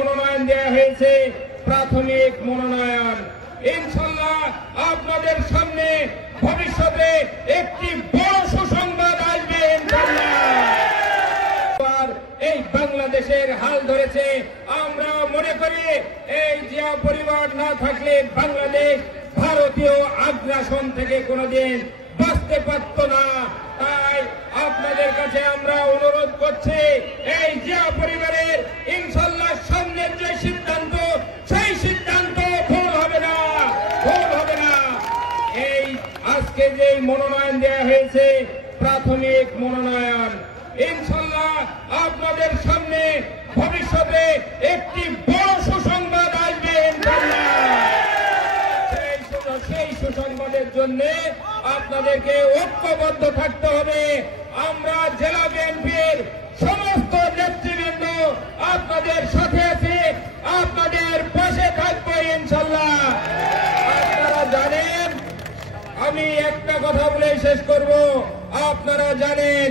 মনোনয়ন দেওয়া হয়েছে প্রাথমিক মনোনয়ন। ইনশাআল্লাহ আপনাদের সামনে ভবিষ্যতে একটি বড় সুসংবাদ আসবে ইনশাআল্লাহ। এই বাংলাদেশের হাল ধরেছে। আমরা মনে করি এই জিয়া পরিবার না থাকলে বাংলাদেশ ভারতীয় আগ্রাসন থেকে কোনোদিন বাঁচতে পারত না। তাই আপনাদের কাছে আমরা অনুরোধ করছি, এই জিয়া পরিবারের ইনশাআল্লাহ সামনের যে সিদ্ধান্ত, সেই সিদ্ধান্ত ভুল হবে না, ভুল হবে না। এই আজকে যে মনোনয়ন দেওয়া হয়েছে প্রাথমিক মনোনয়ন, ইনশাআল্লাহ আপনাদের সামনে ভবিষ্যতে একটি বড় সুসংবাদ আসবে ইনশাআল্লাহ। সেই সুসংবাদের জন্য আপনাদেরকে ঐক্যবদ্ধ থাকতে হবে। আমরা জেলা বিএনপির সমস্ত নেতৃবৃন্দ আপনাদের সাথে আছে, আপনাদের পাশে থাকবো ইনশাআল্লাহ। আপনারা জানেন, আমি একটা কথা বলে শেষ করব। আপনারা জানেন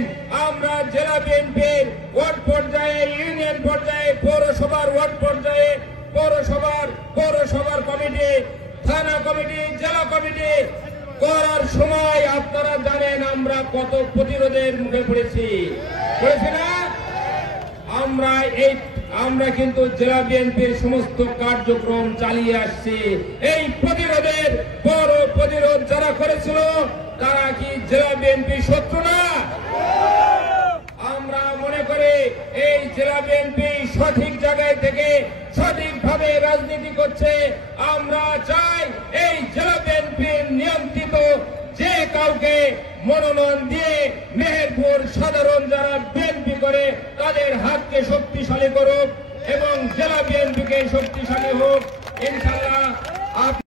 আমরা জেলা বিএনপির ওয়ার্ড পর্যায়ে, ইউনিয়ন পর্যায়ে, পৌরসভার ওয়ার্ড পর্যায়ে, পৌরসভার কমিটি, থানা কমিটি, জেলা কমিটি করার সময় আপনারা জানেন আমরা কত প্রতিরোধের মুখে পড়েছি না? আমরা কিন্তু জেলা বিএনপির সমস্ত কার্যক্রম চালিয়ে আসছি। এই প্রতিরোধের বড় প্রতিরোধ যারা করেছিল তারা কি জেলা বিএনপি শত্রু না? আমরা মনে করি এই জেলা বিএনপি সঠিক জায়গায় থেকে সঠিকভাবে রাজনীতি করছে। আমরা চাই এই জেলা বিএনপির নিয়ন্ত্রিত যে কাউকে মনোনয়ন দিয়ে মেহেরপুর সাধারণ যারা বিএনপি করে তাদের হাতকে শক্তিশালী করুক এবং জেলা বিএনপিকে শক্তিশালী হোক ইনশাআল্লাহ।